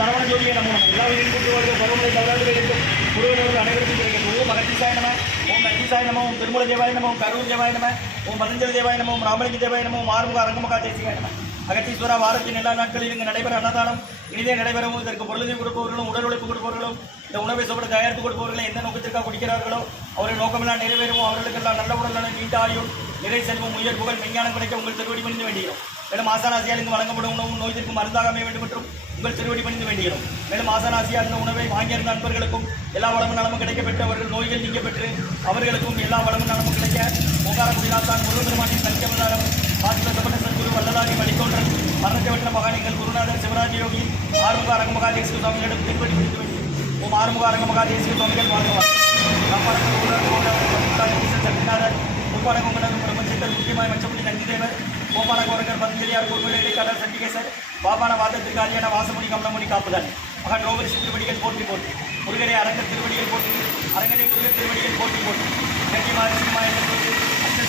சரவண ஜோதியை நமோ எல்லா உயிரின் கூட்டுவார்கள் பருவங்களை தவறாது இருக்கும் முருகனவர்கள் அனைவருக்கும் கிடைக்கும் ஓம் அகத்தீசாய நம ஓம் நத்தீசாய நம ஓம் திருமல தேவாய நம ஓம் கரூர் தேவாய நம ஓம் மதஞ்சல தேவாய நம ஓம் ராமலிங்க தேவாய நம ஓம் ஆறுமுக அரங்கமுகா தேசிகாய நம அகத்தீஸ்வரா வாரத்தின் எல்லா நாட்களில் இங்கு நடைபெற அன்னதானம் இனிதே நடைபெறவும் இதற்கு பொருளுதவி கொடுப்பவர்களும் உடல் உழைப்பு கொடுப்பவர்களும் இந்த உணவை சுவட தயாரித்து கொடுப்பவர்களும் எந்த நோக்கத்திற்காக குடிக்கிறார்களோ அவர்கள் நோக்கமெல்லாம் நிறைவேறும் அவர்களுக்கெல்லாம் நல்ல உடல் நீண்ட ஆயுள் நிறை செல்வம் உயர் புகழ் விஞ்ஞானம் கிடைக்க உங்கள் திருவடி பணிந்து வேண்டியும் மேலும் ஆசானாசியால் இங்கு வழங்கப்படும் உணவும் நோய் தீர்க்கும் மருந்தாக அமைய வேண்டும் மற்றும் உங்கள் திருவடி பணிந்து வேண்டியும் மேலும் ஆசானாசியால் இந்த உணவை வாங்கியிருந்த நண்பர்களுக்கும் எல்லா வளமும் நலமும் கிடைக்க பெற்று அவர்கள் நோய்கள் நீங்க பெற்று அவர்களுக்கும் எல்லா வளமும் நலமும் கிடைக்க ஓங்காரக்குடிலாத்தான் முருகபெருமானின் கல்வியவதாரம் பாதிக்கப்பட்ட சத்குரு வல்லலாரி வழிகொன்றல் மரணத்தை வெற்ற மகானிகள் குருநாதர் சிவராஜ யோகி ஆறுமுக அரங்கமகா தேசிக சுவாமிகளிடம் திருப்படி பிடித்து வேண்டியும் ஓம் ஆறுமுக அரங்கமகா தேசிக சுவாமிகள் வாழ்வார் சக்திநாதர் முப்பாடகோங்கனர் பிரபஞ்சத்தர் முக்கியமாய் மச்சமுடி நந்திதேவர் கோபால கோரகர் பதஞ்சலியார் கோர்மலை இடைக்காடர் சண்டிகேசர் பாபான வாதத்திற்கு ஆதியான வாசமுடி கமலமுனி காப்புதல் மகன் ரோகரிசி திருவடிகள் போற்றி போற்றி முருகரை அரங்கர் திருவடிகள் போற்றி அரங்கரை முருகர் திருவடிகள் போற்றி போற்றி இலக்கியமார் சினிமாய்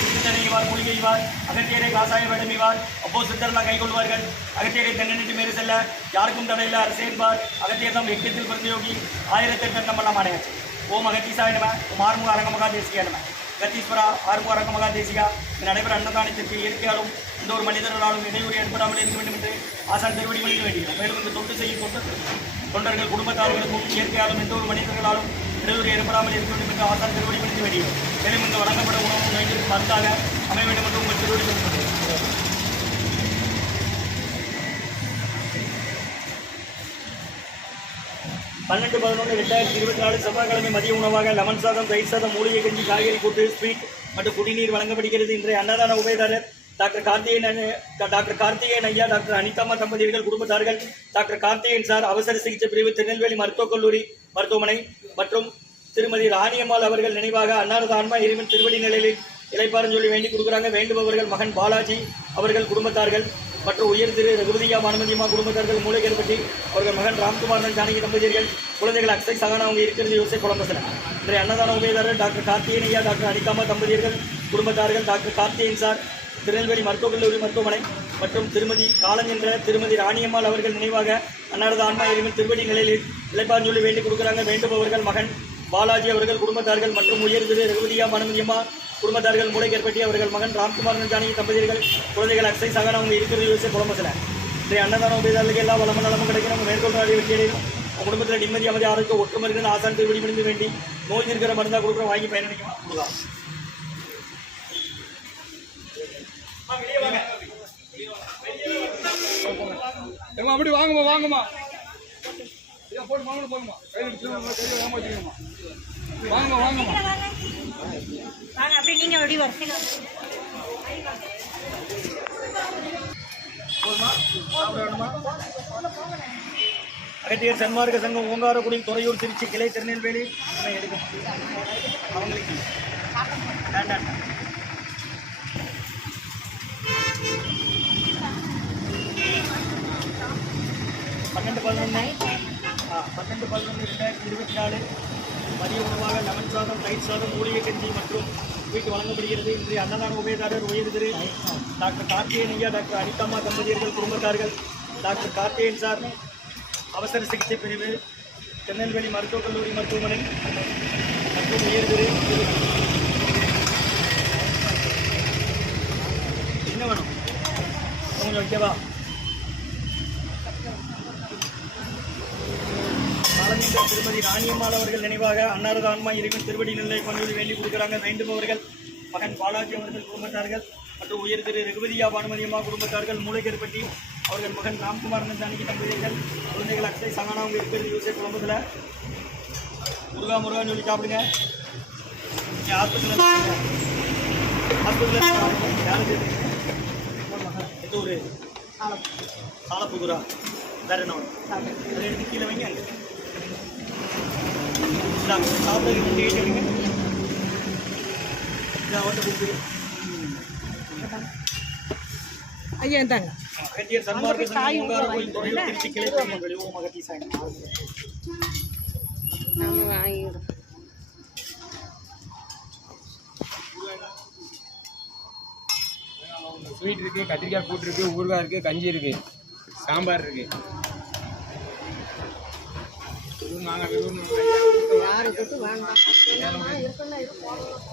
சித்தனைவார் மூலிகைவார் அகத்தியரை காசாய வேடமிவார் அப்போ சித்தர்லாம் கைகொள்வார்கள் அகத்தியரை தென்னநிட்டு மேறு செல்ல யாருக்கும் தடையில்லை அரசேன்பார் அகத்தியர் தம் எக்கத்தில் பிறந்த யோகி 1008 நம்மெல்லாம் அடையாச்சு ஓம் அகத்தீசாய நம ஓம் ஆறுமுக அரங்கமகா தேசிகாய நம கத்தீஸ்வரா ஆறுமுக அரங்கமகா தேசிகா நடைபெற அன்னதானத்திற்கு இயற்கையாலும் எந்த ஒரு மனிதர்களாலும் இடையூறு ஏற்படாமல் இருக்க வேண்டும் என்று ஆசான் திருவடி மணிக்க வேண்டியது மேலும் இந்த தொண்டு செய்யும் தொண்டர்கள் குடும்பத்தார்களுக்கும் இயற்கையாலும் எந்த ஒரு மனிதர்களாலும் இடையூறு ஏற்படாமல் இருக்க வேண்டும் என்று ஆசான் திருவடி மணிக்க வேண்டியது மேலும் இந்த வழங்கப்படும் உணவு நோய்களுக்கு மருந்தாக அமைய வேண்டும் என்று உங்கள் திருவடி சொல்கிறது 12/11/2024 செவ்வாய்க்கிழமை மதிய உணவாக லெமன் சாதம் தயிர் சாதம் மூலிகை கஞ்சி காய்கறி கூட்டு ஸ்வீட் மற்றும் குடிநீர் வழங்கப்படுகிறது. இன்றைய அன்னதான உபயதாரர் டாக்டர் கார்த்திகேயன் ஐயா, டாக்டர் அனிதாமா தம்பதியர்கள் குடும்பத்தார்கள், டாக்டர் கார்த்திகேயன் சார் அவசர சிகிச்சை பிரிவு திருநெல்வேலி மருத்துவக் கல்லூரி மருத்துவமனை மற்றும் திருமதி ராணியம்மாள் அவர்கள் நினைவாக அன்னாரது ஆன்மா இறைவன் திருவடி நிலையில் இளைப்பாறும் சொல்லி வேண்டி கொடுக்குறாங்க. வேண்டுபவர்கள் மகன் பாலாஜி அவர்கள் குடும்பத்தார்கள் மற்றும் உயர் திரு ரகுபதியா பானுமதியம்மா குடும்பத்தார்கள் மூளைகற்பட்டி அவர்கள் மகன் ராம்குமாரன் ஜானகி தம்பதியர்கள் குழந்தைகள் அக்ஷய் சகானா அவங்க இருக்கிறது யோசை குழம்பசன. இன்றைய அன்னதான உபயதாரர் டாக்டர் கார்த்திகேயன் ஐயா, டாக்டர் அனிதாமா தம்பதியர்கள் குடும்பத்தார்கள், டாக்டர் கார்த்திகேயன் சார் திருநெல்வேலி மருத்துவக் கல்லூரி மருத்துவமனை மற்றும் திருமதி காலன் என்ற திருமதி ராணியம்மாள் அவர்கள் நினைவாக அன்னாரது ஆன்மா இறைவன் திருவடி நிலையில் இளைப்பாறும் சொல்லி வேண்டி கொடுக்குறாங்க. வேண்டுபவர்கள் மகன் பாலாஜி அவர்கள் குடும்பத்தார்கள் மற்றும் உயர் திரு ரகுபதியா பானுமதியம்மா குடும்பத்தார்கள் மூளைகற்பட்டி அவர்கள் மகன் ராம்குமாரன் ஜானகி தம்பதியர்கள் குழந்தைகள் அக்ஷய் சகானா அவங்க இருக்கிறது யோசிச்சு குழம்பசல. இன்றைய அன்னதான உபயதாரர்களுக்கு எல்லா வளமும் நலமும் கிடைக்கும். நம்ம மேற்கொள்ளாடி வெற்றியடையும். குடும்பத்தில் நிம்மதி அமைதி ஆரோக்கியம் ஒற்றுமை இருக்கிற ஆசான் திருவடி முடிந்து வேண்டி நோய் இருக்கிற மருந்தாக கொடுக்குறோம், வாங்கி பயனளிக்கலாம். அப்படி வாங்கம்மா வாங்கம்மா போட்டு வாங்கணும் போங்கம்மா கையில் வச்சுக்கோங்கம்மா வாங்கம்மா வாங்கம்மா வாங்க. அப்படி நீங்க அப்படி வரிசையில் அகத்தியர் சன்மார்க்க சங்கம் ஓங்காரக்குடி துறையூர் திருச்சி கிளை திருநெல்வேலி எடுக்கும் அவங்களுக்கு வேண்டாம். 12/11/2024 மதிய உணவாக லெமன் சாதம், தயிர் சாதம், மூலிகை கஞ்சி மற்றும் வீட்டு வழங்கப்படுகிறது. இன்றைய அன்னதான உபயதாரர் உயர் திரு டாக்டர் கார்த்திகேயன் ஐயா, டாக்டர் அனிதாமா தம்பதியர்கள் குடும்பத்தார்கள், டாக்டர் கார்த்திகேயன் சார் அவசர சிகிச்சை பிரிவு திருநெல்வேலி மருத்துவக் கல்லூரி மருத்துவமனை மற்றும் உயர் திரு என்ன வேணும் கொஞ்சம் ஓகேவா திருமதி ராணியம்மாள் அவர்கள் நினைவாக அன்னாரது ஆன்மா இறைவன் திருவடி நிலை கொண்டு வேண்டி கொடுக்குறாங்க. வேண்டுபவர்கள் மகன் பாலாஜி அவர்கள் குடும்பத்தார்கள் மற்றும் உயர் திரு ரகுபதியா பானுமதியம்மா குடும்பத்தார்கள் மூளைகற்பட்டி அவர்கள் மகன் ராம்குமாரன் ஜானகி தம்பதியர்கள் குழந்தைகள் அக்ஷய் சகானா அவங்க இருக்கிறது யோசை குழம்புல முருகான்னு சொல்லி சாப்பிடுங்க. ஹாஸ்பிட்டல் எந்த ஒரு சாலப்புகுரா வேற என்ன அதை எடுத்து கீழே வைங்க. சாப்பிட்றதுக்கு எடுங்க. அவர்கிட்ட கொடுத்து ஐயா இந்தாங்க. அகத்தியர் சன்மார்க்க சங்கம் ஓங்கார கோயில் துறையூர் திருச்சி கிளை திருநெல்வேலி. ஓம் அகத்தி சாய். நாம வாங்கிடுறோம். ஸ்வீட் இருக்கு, கத்திரிக்காய் கூட்டு இருக்கு, ஊறுகாய் இருக்கு, கஞ்சி இருக்கு, சாம்பார் இருக்கு. யாருக்கு வேண்டாம் இருக்குன்னா இது போடலாம்.